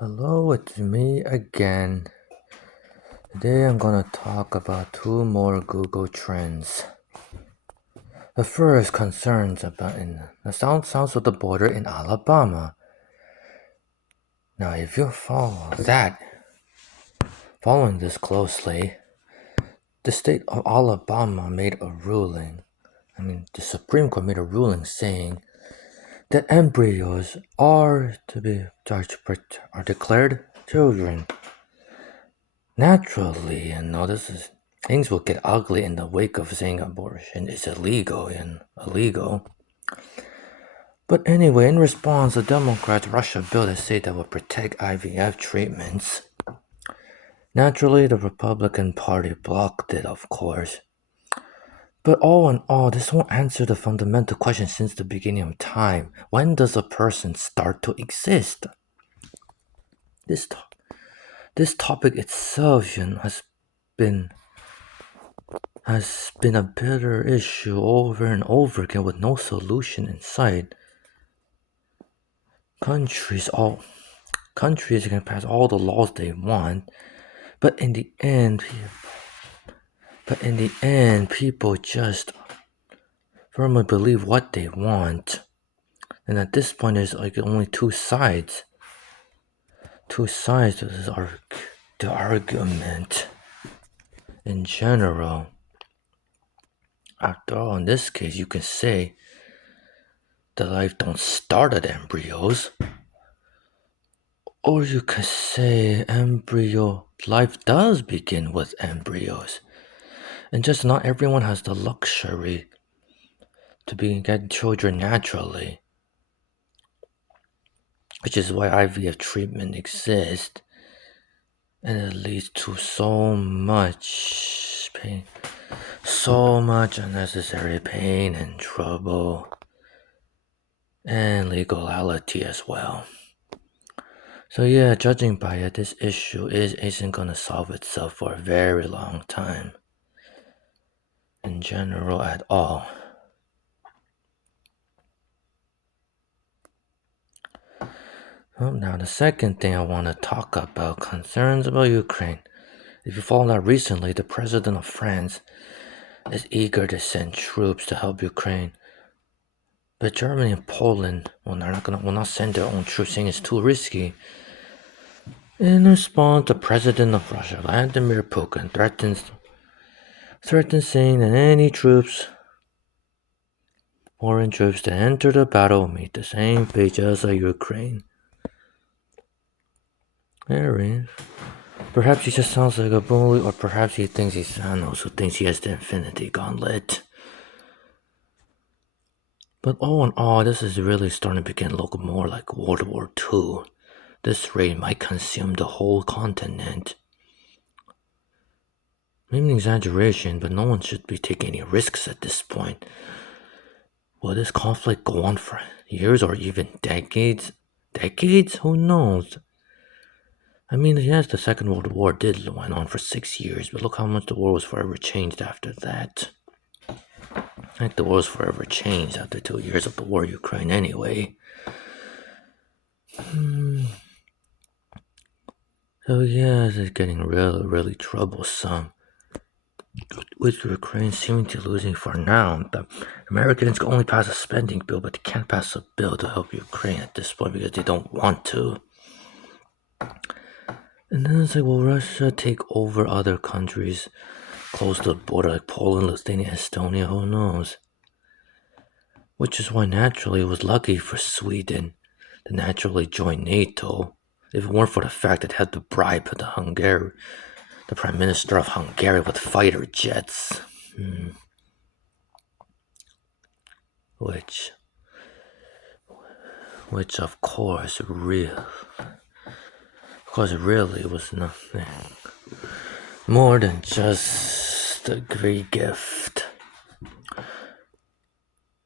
Hello, it's me again. Today I'm gonna talk about two more Google trends. The first concerns about in the south of the border in Alabama. Now, if you following this closely, the state of Alabama made a ruling. The Supreme Court made a ruling saying that embryos are declared children. Naturally, things will get ugly in the wake of saying abortion is illegal. But anyway, in response, the Democrats rushed a bill to say that would protect IVF treatments. Naturally, the Republican Party blocked it, of course. But all in all, this won't answer the fundamental question since the beginning of time. When does a person start to exist? This topic itself has been a bitter issue over and over again with no solution in sight. Countries can pass all the laws they want, but in the end people just firmly believe what they want. And at this point there's like only two sides. Two sides to the argument in general. After all, in this case, you can say that life don't start at embryos, or you can say life does begin with embryos, and just not everyone has the luxury to get children naturally, which is why IVF treatment exists, and it leads to so much pain. So much unnecessary pain and trouble and legality as well. So yeah, judging by it, this issue isn't gonna solve itself for a very long time. In general at all. Well, now the second thing I want to talk about concerns about Ukraine. If you follow that recently, the president of France is eager to send troops to help Ukraine. But Germany and Poland will not send their own troops, saying it's too risky. In response, the president of Russia, Vladimir Putin, threatens saying that any foreign troops that enter the battle will meet the same fate as Ukraine. There is. Perhaps he just sounds like a bully, or perhaps he thinks he's Thanos, who thinks he has the Infinity Gauntlet. But all in all, this is really starting to look more like World War II. This raid might consume the whole continent. Maybe an exaggeration, but no one should be taking any risks at this point. Will this conflict go on for years or even decades? Decades? Who knows? Yes, the Second World War went on for 6 years, but look how much the world was forever changed after that. The world was forever changed after 2 years of the war in Ukraine anyway. So yeah, this is getting really, really troublesome. With Ukraine seeming to losing for now, the Americans can only pass a spending bill, but they can't pass a bill to help Ukraine at this point because they don't want to. And then it's like, will Russia take over other countries close to the border, like Poland, Lithuania, Estonia? Who knows? Which is why naturally it was lucky for Sweden to naturally join NATO. If it weren't for the fact that it had to bribe the Prime Minister of Hungary with fighter jets. Which of course really was nothing more than just a great gift.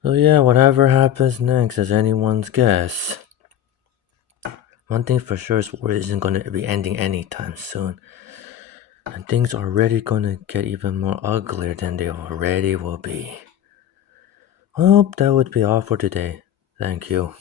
So yeah, whatever happens next is anyone's guess. One thing for sure is war isn't going to be ending anytime soon. And things are already going to get even more uglier than they already will be. Well, that would be all for today. Thank you.